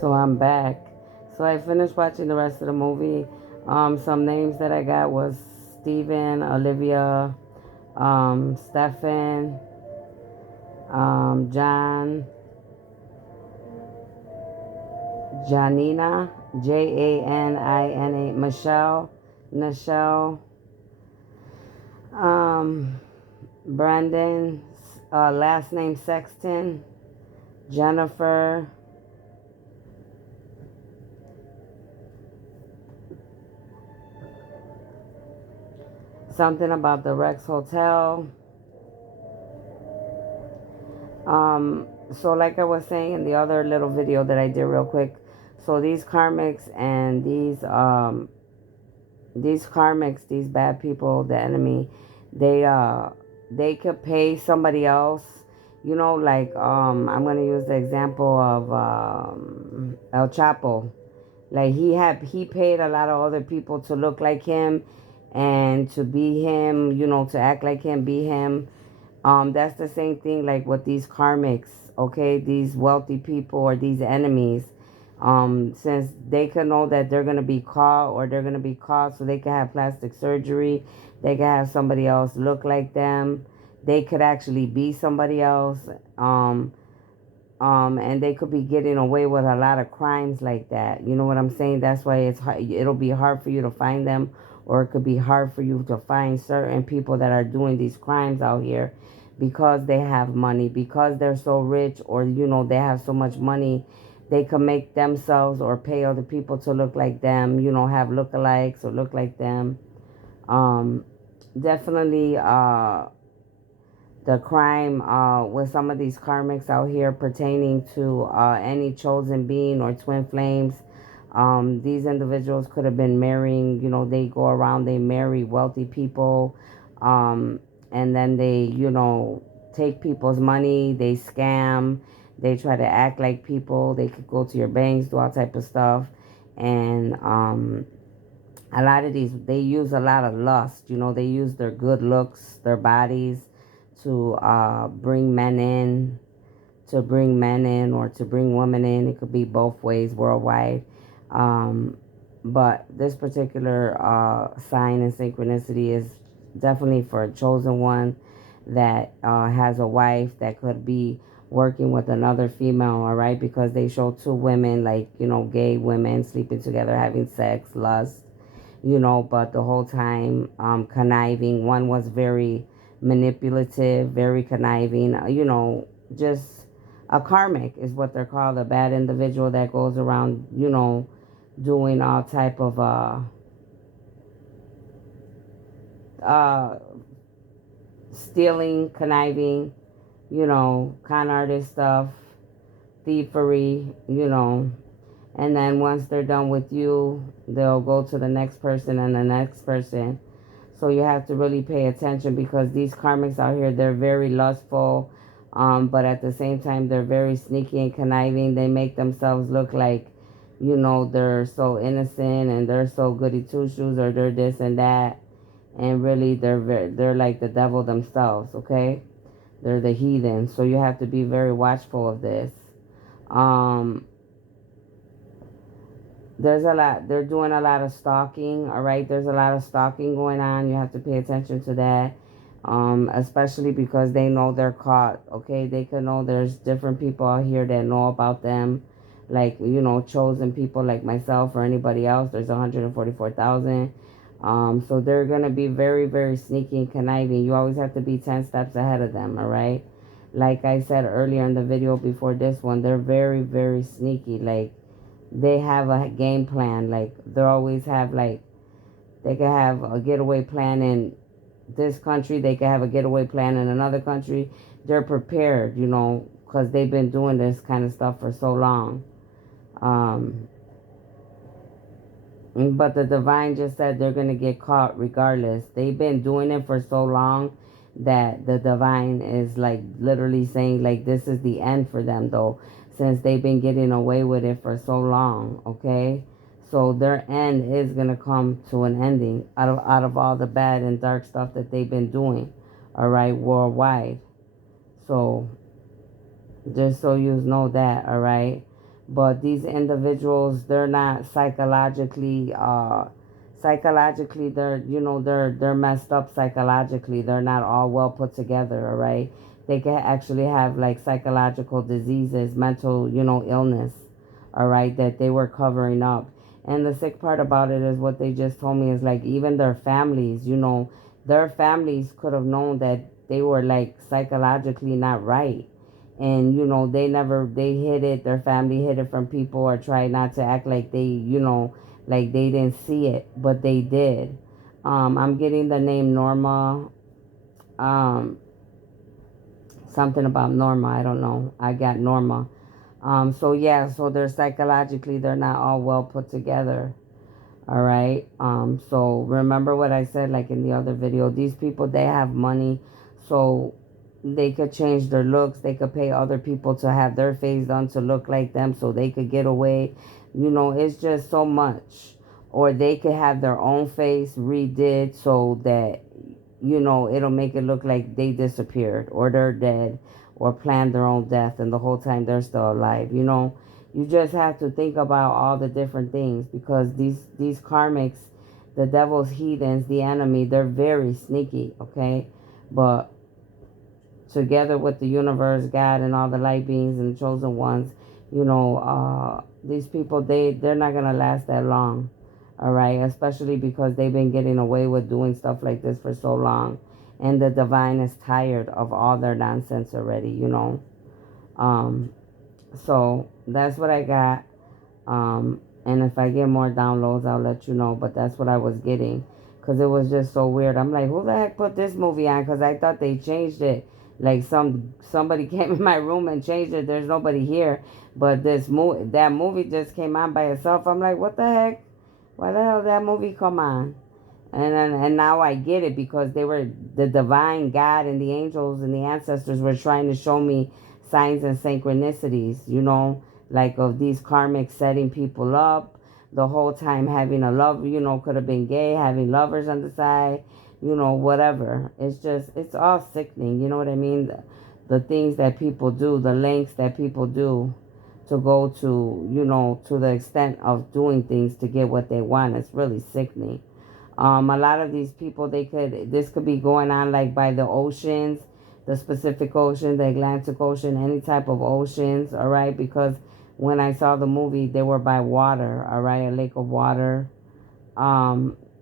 So I'm back. So I finished watching the rest of the movie. Some names that I got was Steven, Olivia, Stefan, John, Janina, Janina, Michelle, Nichelle, um, Brandon, last name Sexton, Jennifer, something about the Rex Hotel. So like I was saying in the other little video that I did real quick, so these karmics, these bad people, the enemy, they they could pay somebody else, like I'm gonna use the example of El Chapo. Like he paid a lot of other people to look like him and to be him, to act like him, be him. That's the same thing like with these karmics, okay? These wealthy people or these enemies. Since they can know that they're gonna be caught or they're gonna be caught, so they can have plastic surgery, they can have somebody else look like them. They could actually be somebody else. And they could be getting away with a lot of crimes like that. You know what I'm saying? That's why it'll be hard for you to find them, or it could be hard for you to find certain people that are doing these crimes out here because they have money, because they're so rich, or they have so much money. They can make themselves or pay other people to look like them, have lookalikes or look like them. Um, Definitely the crime with some of these karmics out here pertaining to any chosen being or twin flames. These individuals could have been marrying, they go around, they marry wealthy people, and then they, take people's money, they scam, they try to act like people, they could go to your banks, do all type of stuff. And a lot of these, they use a lot of lust, they use their good looks, their bodies to bring men in or to bring women in. It could be both ways worldwide. Um, but this particular sign and synchronicity is definitely for a chosen one that has a wife that could be working with another female, all right? Because they show two women, like, gay women sleeping together, having sex, lust, but the whole time conniving. One was very manipulative, very conniving, just a karmic is what they're called, a bad individual that goes around, doing all type of uh, stealing, conniving, con artist stuff, thievery, and then once they're done with you, they'll go to the next person and the next person. So you have to really pay attention because these karmics out here, they're very lustful, but at the same time, they're very sneaky and conniving. They make themselves look like, they're so innocent and they're so goody two shoes, or they're this and that, and really they're like the devil themselves. Okay, they're the heathen. So you have to be very watchful of this. Um, there's a lot, they're doing a lot of stalking, all right? There's a lot of stalking going on. You have to pay attention to that, especially because they know they're caught, okay? They could know there's different people out here that know about them, like, chosen people like myself or anybody else. There's 144,000. So they're going to be very, very sneaky and conniving. You always have to be 10 steps ahead of them, all right? Like I said earlier in the video before this one, they're very, very sneaky. Like, they have a game plan. Like, they always have, like, they can have a getaway plan in this country, they can have a getaway plan in another country. They're prepared, because they've been doing this kind of stuff for so long. um but the divine just said they're going to get caught regardless. They've been doing it for so long that the divine is like literally saying like this is the end for them, though, since they've been getting away with it for so long, okay? So their end is going to come to an ending out of all the bad and dark stuff that they've been doing, all right, worldwide. So just so you know that, all right? But these individuals, they're not psychologically, they're, they're messed up psychologically. They're not all well put together, all right? They can actually have like psychological diseases, mental, illness, all right, that they were covering up. And the sick part about it is what they just told me is like even their families, their families could have known that they were like psychologically not right. And they hid it, their family hid it from people, or tried not to act like they, like they didn't see it, but they did. I'm getting the name Norma. um Something about Norma, I don't know, I got Norma. So yeah, so they're psychologically, they're not all well put together. All right. So remember what I said, like in the other video, these people, they have money, so they could change their looks. They could pay other people to have their face done to look like them so they could get away. It's just so much. Or they could have their own face redid so that, it'll make it look like they disappeared or they're dead or planned their own death and the whole time they're still alive. You just have to think about all the different things, because these karmics, the devil's heathens, the enemy, they're very sneaky, okay? But together with the universe, God, and all the light beings and the chosen ones, these people, they're not gonna last that long, all right? Especially because they've been getting away with doing stuff like this for so long, and the divine is tired of all their nonsense already. Um, so that's what I got. And if I get more downloads, I'll let you know. But that's what I was getting, because it was just so weird. I'm like, who the heck put this movie on? Because I thought they changed it. Like somebody came in my room and changed it. There's nobody here, but that movie just came on by itself. I'm like, what the heck? Why the hell did that movie come on? And now I get it, because the divine God and the angels and the ancestors were trying to show me signs and synchronicities, like of these karmics setting people up the whole time, having a love, could have been gay, having lovers on the side, whatever. It's all sickening, you know what I mean? The things that people do, the lengths that people do to go to, to the extent of doing things to get what they want. It's really sickening. A lot of these people, this could be going on like by the oceans, the Pacific Ocean, the Atlantic Ocean, any type of oceans, all right? Because when I saw the movie, they were by water, all right? A lake of water.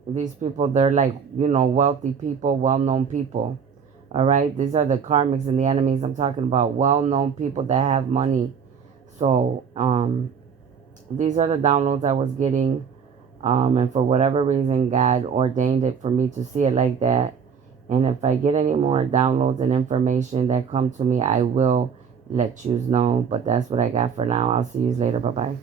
These people, they're like, wealthy people, well-known people, all right? These are the karmics and the enemies I'm talking about, well-known people that have money. So, these are the downloads I was getting. And for whatever reason, God ordained it for me to see it like that. And if I get any more downloads and information that come to me, I will let you know. But that's what I got for now. I'll see you later. Bye-bye.